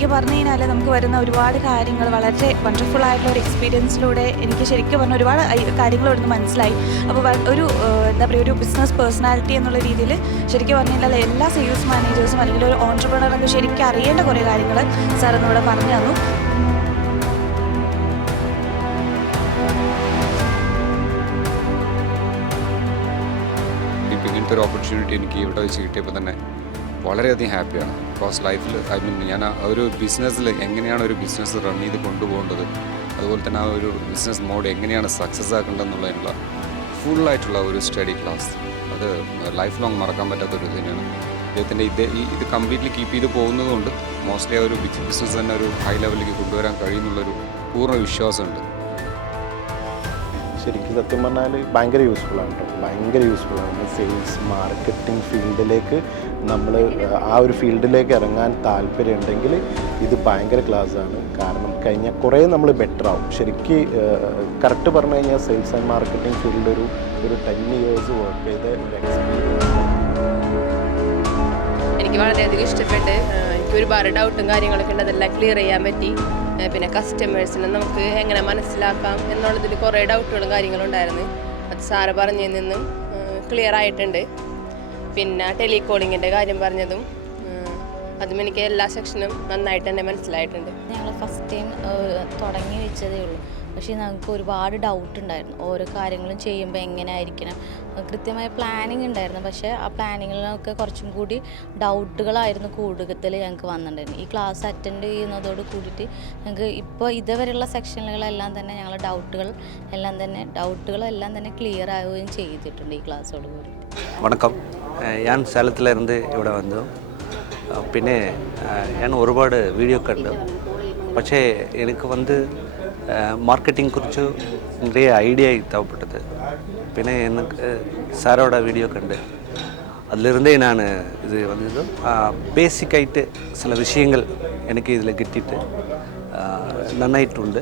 ശരിക്കും പറഞ്ഞു കഴിഞ്ഞാൽ നമുക്ക് വരുന്ന ഒരുപാട് കാര്യങ്ങൾ വളരെ വണ്ടർഫുൾ ആയിട്ടുള്ള ഒരു എക്സ്പീരിയൻസിലൂടെ എനിക്ക് ശരിക്കും പറഞ്ഞാൽ ഒരുപാട് കാര്യങ്ങൾ ഇവിടുന്ന് മനസ്സിലായി. അപ്പോൾ ഒരു എന്താ പറയുക, ഒരു ബിസിനസ് പേഴ്സണാലിറ്റി എന്നുള്ള രീതിയിൽ ശരിക്കും പറഞ്ഞു കഴിഞ്ഞാൽ എല്ലാ സെയിൽസ് മാനേജേഴ്സും അല്ലെങ്കിൽ ഒരു ഓൺട്രപ്രണറൊക്കെ ശരിക്കും അറിയേണ്ട കുറേ കാര്യങ്ങൾ സാർ ഇന്നിവിടെ പറഞ്ഞു തന്നു. ഇങ്ങനത്തെ ഒരു ഓപ്പർച്യൂണിറ്റി എനിക്ക് ഇവിടെ വെച്ച് കിട്ടിയപ്പോൾ തന്നെ വളരെയധികം ഹാപ്പിയാണ്. ബിക്കോസ് ലൈഫിൽ ഞാൻ ഒരു ബിസിനസ്സിൽ എങ്ങനെയാണ് ഒരു ബിസിനസ് റൺ ചെയ്ത് കൊണ്ടുപോകേണ്ടത്, അതുപോലെ തന്നെ ആ ഒരു ബിസിനസ് മോഡ് എങ്ങനെയാണ് സക്സസ് ആക്കേണ്ടതെന്നുള്ളതിനുള്ള ഫുള്ളായിട്ടുള്ള ഒരു സ്റ്റഡി ക്ലാസ്, അത് ലൈഫ് ലോങ് മറക്കാൻ പറ്റാത്തൊരു ഇത് തന്നെയാണ്. ഇദ്ദേഹത്തിൻ്റെ ഇത് കംപ്ലീറ്റ്ലി കീപ്പ് ചെയ്ത് പോകുന്നതുകൊണ്ട് മോസ്റ്റ്ലി ആ ഒരു ബിസിനസ് തന്നെ ഒരു ഹൈ ലെവലിലേക്ക് കൊണ്ടുവരാൻ കഴിയുന്നുള്ളൊരു പൂർണ്ണ വിശ്വാസമുണ്ട്. ശരിക്കും സത്യം പറഞ്ഞാൽ ഭയങ്കര യൂസ്ഫുള്ളാണ് കേട്ടോ, ഭയങ്കര യൂസ്ഫുള്ളാണ്. സെയിൽസ് മാർക്കറ്റിംഗ് ഫീൽഡിലേക്ക് നമ്മൾ ആ ഒരു ഫീൽഡിലേക്ക് ഇറങ്ങാൻ താല്പര്യമുണ്ടെങ്കിൽ ഇത് ഭയങ്കര ക്ലാസ്സാണ്. കാരണം കഴിഞ്ഞാൽ കുറേ നമ്മൾ ബെറ്റർ ആവും. ശരിക്കും കറക്റ്റ് പറഞ്ഞു കഴിഞ്ഞാൽ സെയിൽസ് ആൻഡ് മാർക്കറ്റിംഗ് ഫീൽഡ് ഒരു 10 years വർക്ക് ചെയ്ത ഒരു എക്സ്പീരിയൻസ്. എനിക്ക് വളരെയധികം ഇഷ്ടപ്പെട്ട്, എനിക്ക് ഒരുപാട് ഡൗട്ടും കാര്യങ്ങളൊക്കെ ഉണ്ട്, അതെല്ലാം ക്ലിയർ ചെയ്യാൻ പറ്റി. പിന്നെ കസ്റ്റമേഴ്സിനെ നമുക്ക് എങ്ങനെ മനസ്സിലാക്കാം എന്നുള്ളതിൽ കുറേ ഡൗട്ടുകളും കാര്യങ്ങളും ഉണ്ടായിരുന്നു. അത് സാറ് പറഞ്ഞതിൽ നിന്നും ക്ലിയർ ആയിട്ടുണ്ട്. പിന്നെ ടെലികോളിങ്ങിൻ്റെ കാര്യം പറഞ്ഞതും അതും എനിക്ക് എല്ലാ സെക്ഷനും നന്നായിട്ട് തന്നെ മനസ്സിലായിട്ടുണ്ട്. ഞങ്ങൾ ഫസ്റ്റ് ടൈം തുടങ്ങി വെച്ചതേ ഉള്ളൂ. പക്ഷേ ഞങ്ങൾക്ക് ഒരുപാട് ഡൗട്ട് ഉണ്ടായിരുന്നു. ഓരോ കാര്യങ്ങളും ചെയ്യുമ്പോൾ എങ്ങനെ ആയിരിക്കണം, കൃത്യമായ പ്ലാനിങ് ഉണ്ടായിരുന്നു. പക്ഷേ ആ പ്ലാനിങ്ങിലൊക്കെ കുറച്ചും കൂടി ഡൗട്ടുകളായിരുന്നു കൂടുതൽ ഞങ്ങൾക്ക് വന്നിട്ടുണ്ടായിരുന്നു. ഈ ക്ലാസ് അറ്റൻഡ് ചെയ്യുന്നതോട് കൂടിയിട്ട് ഞങ്ങൾക്ക് ഇപ്പോൾ ഇതുവരെയുള്ള സെക്ഷനുകളെല്ലാം തന്നെ ഞങ്ങളുടെ ഡൗട്ടുകളെല്ലാം തന്നെ ക്ലിയർ ആവുകയും ചെയ്തിട്ടുണ്ട് ഈ ക്ലാസ്സോട് കൂടി. വണക്കം, ഞാൻ സേലത്തിലിരുന്ന് ഇവിടെ വന്നു. പിന്നെ ഞാൻ ഒരുപാട് വീഡിയോ കണ്ടു. പക്ഷേ എനിക്ക് മാർക്കറ്റിംഗ് കുറിച്ച് நிறைய ஐடியா தேவைப்பட்டது. പിന്നെ எனக்கு സാറോட വീഡിയോ കണ്ട് അതിലിരുന്നേ ഞാൻ ഇത് വന്നത് ബേസിക്കായിട്ട് ചില വിഷയങ്ങൾ എനിക്ക് ഇതിൽ കിട്ടിയിട്ട് നന്നായിട്ടുണ്ട്.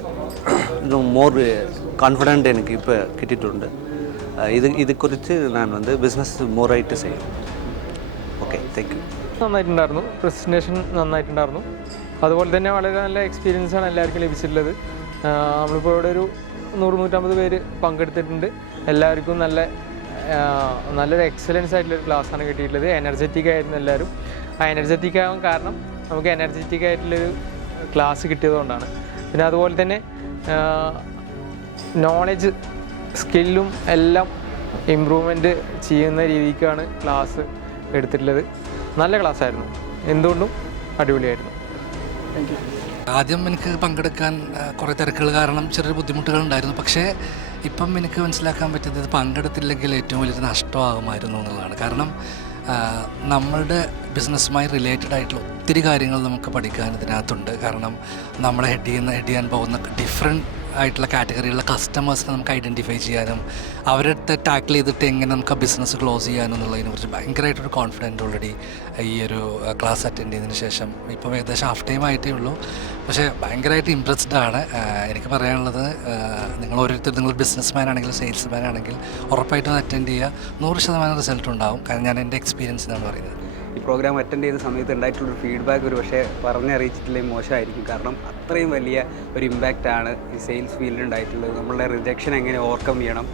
മോർ കോൺഫിഡൻറ്റ് എനിക്ക് ഇപ്പോൾ കിട്ടിയിട്ടുണ്ട്. ഇതെക്കുറിച്ച് ഞാൻ ബിസിനസ് മോറായിട്ട് ചെയ്യും. Okay, thank you. നന്നായിട്ടുണ്ടായിരുന്നു, പ്രസൻറ്റേഷൻ നന്നായിട്ടുണ്ടായിരുന്നു. അതുപോലെ തന്നെ വളരെ നല്ല എക്സ്പീരിയൻസാണ് എല്ലാവർക്കും ലഭിച്ചിട്ടുള്ളത്. നമ്മളിപ്പോൾ ഇവിടെ ഒരു 100-150 പേര് പങ്കെടുത്തിട്ടുണ്ട്. എല്ലാവർക്കും നല്ലൊരു എക്സലൻസ് ആയിട്ടുള്ളൊരു ക്ലാസ്സാണ് കിട്ടിയിട്ടുള്ളത്. എനർജറ്റിക് ആയിരുന്നു എല്ലാവരും. ആ എനർജറ്റിക് ആവാൻ കാരണം നമുക്ക് എനർജറ്റിക് ആയിട്ടുള്ളൊരു ക്ലാസ് കിട്ടിയതുകൊണ്ടാണ്. പിന്നെ അതുപോലെ തന്നെ നോളജ് സ്കില്ലും എല്ലാം ഇമ്പ്രൂവ്മെൻറ്റ് ചെയ്യുന്ന രീതിക്കാണ് ക്ലാസ് എടുത്തിട്ടുള്ളത്. നല്ല ക്ലാസ്സായിരുന്നു, എന്തുകൊണ്ടും അടിപൊളിയായിരുന്നു. Thank you. ആദ്യം എനിക്ക് പങ്കെടുക്കാൻ കുറേ തിരക്കുകൾ കാരണം ചെറിയ ബുദ്ധിമുട്ടുകളുണ്ടായിരുന്നു. പക്ഷേ ഇപ്പം എനിക്ക് മനസ്സിലാക്കാൻ പറ്റിയത് ഇത് പങ്കെടുത്തില്ലെങ്കിൽ ഏറ്റവും വലിയൊരു നഷ്ടമാകുമായിരുന്നു എന്നുള്ളതാണ്. കാരണം നമ്മളുടെ ബിസിനസ്സുമായി റിലേറ്റഡ് ആയിട്ടുള്ള ഒത്തിരി കാര്യങ്ങൾ നമുക്ക് പഠിക്കാൻ ഇതിനകത്തുണ്ട്. കാരണം നമ്മളെ ഹെഡ് ചെയ്യാൻ പോകുന്ന ഡിഫറെൻറ്റ് ആയിട്ടുള്ള കാറ്റഗറിയിലുള്ള കസ്റ്റമേഴ്സിനെ നമുക്ക് ഐഡൻറ്റിഫൈ ചെയ്യാനും അവരുടെ ടാക്കിൾ ചെയ്തിട്ട് എങ്ങനെ നമുക്ക് ആ ബിസിനസ് ക്ലോസ് ചെയ്യാനും എന്നുള്ളതിനെ കുറിച്ച് ഭയങ്കരമായിട്ടൊരു കോൺഫിഡൻറ്റ് ഓൾറെഡി ഈ ഒരു ക്ലാസ് അറ്റൻഡ് ചെയ്തതിന് ശേഷം. ഇപ്പം ഏകദേശം ഹാഫ് ടൈം ആയിട്ടേ ഉള്ളൂ. പക്ഷേ ഭയങ്കരമായിട്ട് ഇമ്പ്രസ്ഡ് ആണ്. എനിക്ക് പറയാനുള്ളത്, നിങ്ങൾ ബിസിനസ് ബിസിനസ്മാൻ ആണെങ്കിൽ സെയിൽസ്മാൻ ആണെങ്കിൽ ഉറപ്പായിട്ടും അറ്റൻഡ് ചെയ്യുക. 100% റിസൾട്ട് ഉണ്ടാവും. കാരണം ഞാൻ എൻ്റെ എക്സ്പീരിയൻസ് എന്നാണ് പറയുന്നത്. ഈ പ്രോഗ്രാം അറ്റൻഡ് ചെയ്ത സമയത്ത് ഉണ്ടായിട്ടുള്ളൊരു ഫീഡ്ബാക്ക് ഒരു പക്ഷേ പറഞ്ഞറിയിച്ചിട്ടില്ലെങ്കിൽ മോശമായിരിക്കും. കാരണം അത്രയും വലിയ ഒരു ഇമ്പാക്റ്റാണ് ഈ സെയിൽസ് ഫീൽഡിൽ ഉണ്ടായിട്ടുള്ളത്. നമ്മളുടെ റിജക്ഷൻ എങ്ങനെ ഓവർകം ചെയ്യണം,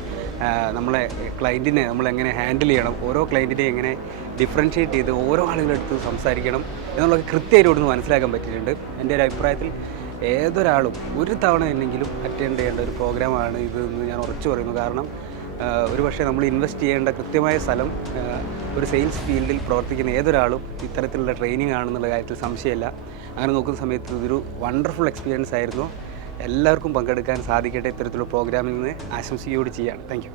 നമ്മളെ ക്ലയൻറ്റിനെ നമ്മളെങ്ങനെ ഹാൻഡിൽ ചെയ്യണം, ഓരോ ക്ലയൻറ്റിനെ എങ്ങനെ ഡിഫറൻഷ്യേറ്റ് ചെയ്ത് ഓരോ ആളുകളെടുത്ത് സംസാരിക്കണം എന്നുള്ളത് കൃത്യമായിട്ട് ഇവിടുന്ന് മനസ്സിലാക്കാൻ പറ്റിയിട്ടുണ്ട്. എൻ്റെ ഒരു അഭിപ്രായത്തിൽ ഏതൊരാളും ഒരു തവണ എന്നെങ്കിലും അറ്റൻഡ് ചെയ്യേണ്ട ഒരു പ്രോഗ്രാമാണ് ഇതെന്ന് ഞാൻ ഉറച്ചു പറയുന്നു. കാരണം ഒരു പക്ഷേ നമ്മൾ ഇൻവെസ്റ്റ് ചെയ്യേണ്ട കൃത്യമായ സ്ഥലം ഒരു സെയിൽസ് ഫീൽഡിൽ പ്രവർത്തിക്കുന്ന ഏതൊരാളും ഇത്തരത്തിലുള്ള ട്രെയിനിങ് ആണെന്നുള്ള കാര്യത്തിൽ സംശയമില്ല. അങ്ങനെ നോക്കുന്ന സമയത്ത് ഇതൊരു വണ്ടർഫുൾ എക്സ്പീരിയൻസ് ആയിരുന്നു. എല്ലാവർക്കും പങ്കെടുക്കാൻ സാധിക്കട്ടെ ഇത്തരത്തിലുള്ള പ്രോഗ്രാമിൽ നിന്ന് ആശംസിക്കുകയോട് ചെയ്യാണ്. Thank you.